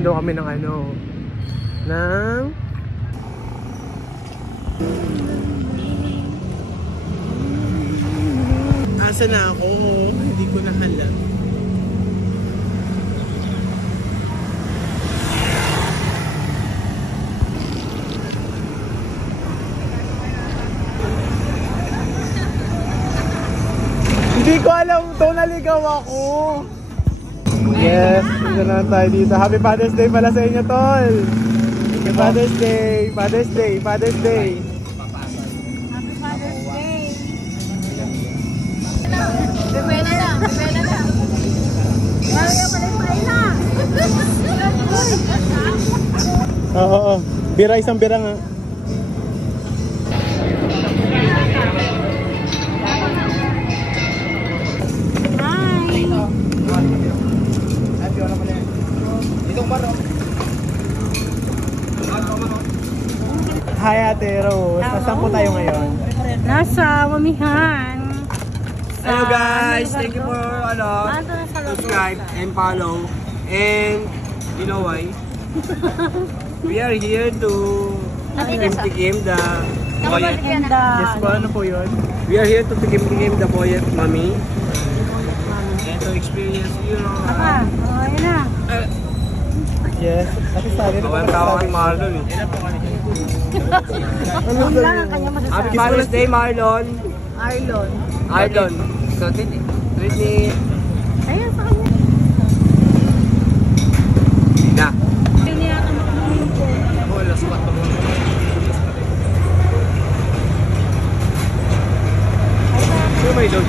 Kakain daw kami ng ano, ng asa na ako? Hindi ko na alam. Hindi ko alam to, naligaw ako. Yes, hindi na tayo dito. Happy Father's Day pala sa inyo, tol. Happy Father's Day, Father's Day, Father's Day. Happy Father's Day. Bebela lang, bebela lang. Kaya pala yung paila. Oo, bira, isang bira nga. Hi Ate Rose, saan po tayo ngayon? Nasa Mamihan. Hello guys, thank you for subscribe and follow. And you know why? We are here to tikim the Boyet. Yes po, ano po yun? We are here to tikim the Boyet Mami. And to experience, you know. Yun na. Yes, kasi sabi na Bawal tawag kay Marlon eh. Happy Father's Day, Marlon. Arlon. So, Britney. Ayun sa kanya. Na. Piniyatan mo kami po. Oh, last spot pa mo. May dog.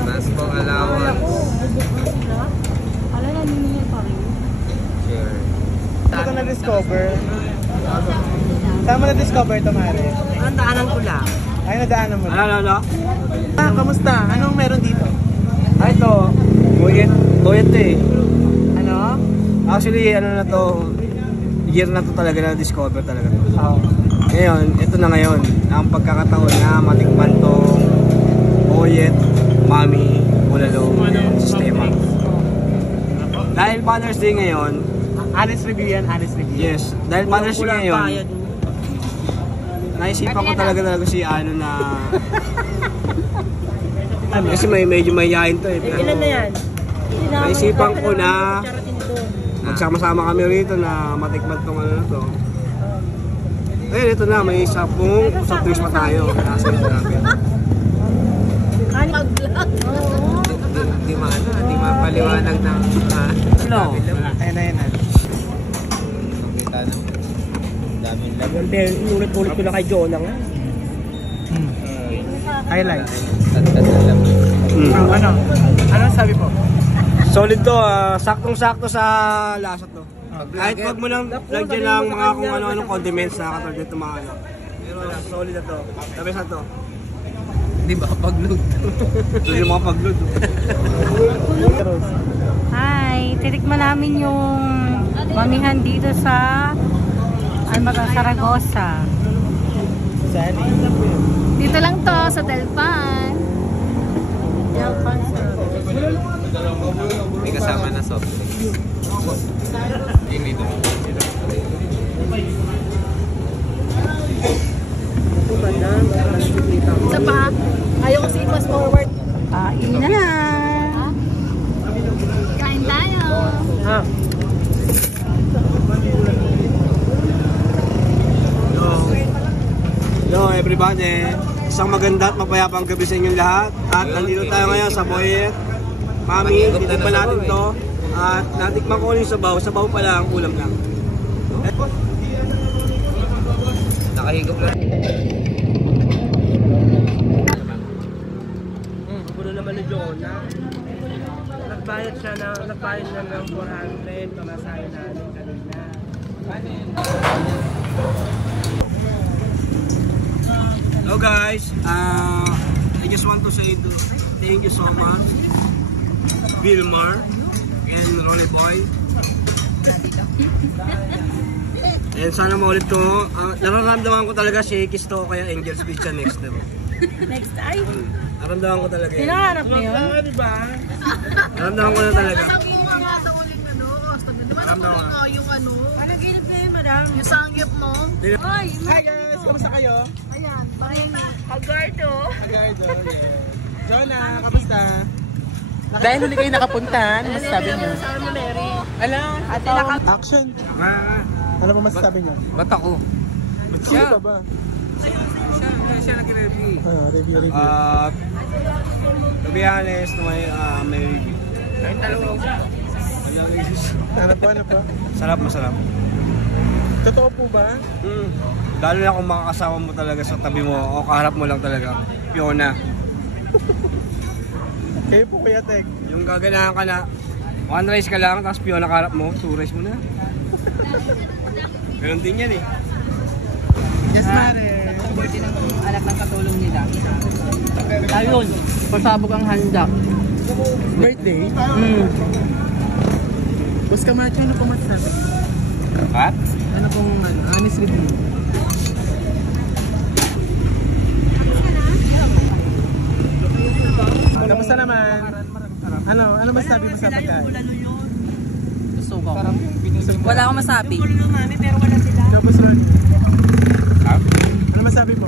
Transport allowance. Ala na ninyo pa rin. Sure. Saan ko na-discover? Saan mo na-discover ito, Mare? Ang daanan ko lang. Ay, nadaanan mo. Ano? Kamusta? Anong meron dito? Ay, ito. Boyet eh. Ano? Actually, ano na to, year na to talaga na-discover talaga to. Oo. Ngayon, ito na ngayon, ang pagkakataon na matikman tong Boyet Mami Bulalo Sistema. Dahil Father's Day ngayon, Honest review yan, honest review. yes, dahil Father's Day ngayon, naisipan ko talaga si ano na kasi medyo mayayain to eh. Ilan na yan? Naisipan ko na magsama-sama kami rito na matikman tong ano na to. Ayun, ito na, may 10 soft drinks pa tayo. Nasa ito namin. Hindi mapaliwanag ng no. Ayun na. Daming laban. Inulit-ulit ko na kay Jonah nga. Highlights. Ano? Ano sabi po? Solid to, saktong-sakto sa lasa to. Kahit wag mo lang lagyan ng mga kung ano-anong condiments na katulad nito mga ano. Pero solid na to. Tapos na to. Hindi ba pag-load? Ito yung mga pag-load. Hi, titikman namin yung mamihan dito sa Saragossa. Saan eh? Dito lang to sa Delpan. May kasama na soft drinks. Hindi dito. Isa pa? Ayaw kasi mas forward. Kain na. Kain tayo. Hello everybody. Isang maganda at mapayapang gabi sa inyong lahat. At nandito tayo ngayon sa Boyet Mami, titikman natin to. At natikman ko yung sabaw. Sabaw pa lang, ulam lang. Nakahigop lang. Puno naman ni Jonah. Nagbayad na ng 400. Pamasahin namin kanina. Hello guys, I just want to say thank you so much Vilmar and Rolly Boy And sana maulit ko. Nararamdaman ko talaga Shakey's to kaya Angel's Pizza next time. Next time. Nararamdaman ko talaga yun. Hinahanap mo yun? Nararamdaman ko na talaga. Panaginip na yun, madam. Yung sanggip mo. Oy, Hi guys! Kamusta kayo? Ayan, pakita. Agardo. Agardo, yes. Jonah, kamusta? Dahil huli kayo nakapunta, ano masasabi niyo? Alam, action! Ano ba masasabi niyo? Ba't ako? Sino ba ba? Siya nag-review. Review. To be honest, may review. Ano pa? Sarap, masarap. Totoo po ba? Lalo na kung makakasama mo talaga sa tabi mo o kaharap mo lang talaga. Fiona. Kayo po Kuya Tek. Yung gaganahan ka na, one rice ka lang, tapos Fiona kaharap mo, two rice mo na. Ganun din yan eh. Yes, Mare. Birthday ng anak ng katulong nila. Ayun, pasabog ang handa. Birthday? Boss Camacho, ano po masasabi? What? Ano pong honest review? Kamusta naman? Ano masasabi mo sa pagkain? Gusto ko. Wala akong masabi. Ikaw, Boss Ron? Ano masabi mo?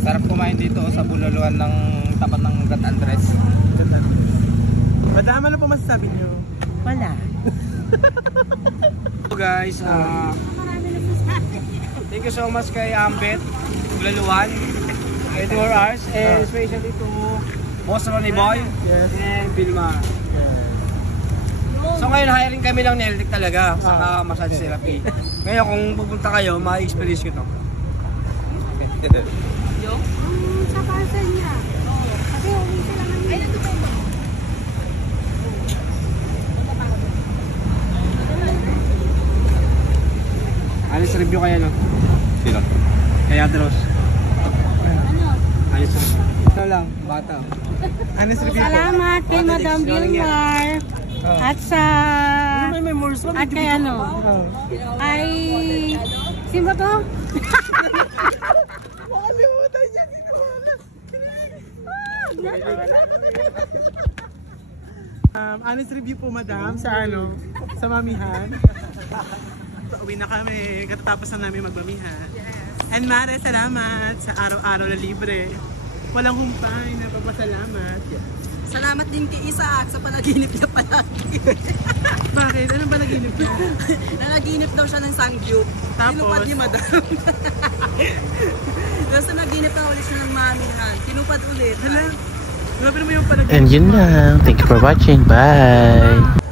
Sarap kumain dito sa bululuan ng tapat ng Gat Andres. Madam, ano po masasabi niyo? Wala. So guys, thank you so much kay Ambet, Bulaluan, 24 hours, and especially to Boss Ronnie Boy Yes. and Vilma. So ngayon hiring kami ng Neltic talaga, saka massage therapy. Ngayon kung pupunta kayo, ma-experience ko to. Sa parcel niya. Kasi uwi sila ng... Ay, nandito ba? Alis review kaya no? Sino? Kaya Dros. Ano? Alis review. Ano lang, bata. Honest review po. Salamat kay Madam Vilmar. At sa... At kay ano? Ay... Sino ba to? Makalimutan niya. Honest review po, madam, sa ano? Sa mamihan. So, uwi na kami. Katatapos na namin magmamihan. And Mare, salamat sa araw-araw na libre. Walang humpay. Napapasalamat. Salamat din kay Isaac sa panaginip niya palagi. Bakit? Anong panaginip niya? Nanaginip daw siya ng sangyup. Tapos? Tinupad niya, madam. Tapos naginip na ulit siya ng mamihan. Tinupad ulit. Grabe naman yung panaginip. And yun lang. Thank you for watching. Bye!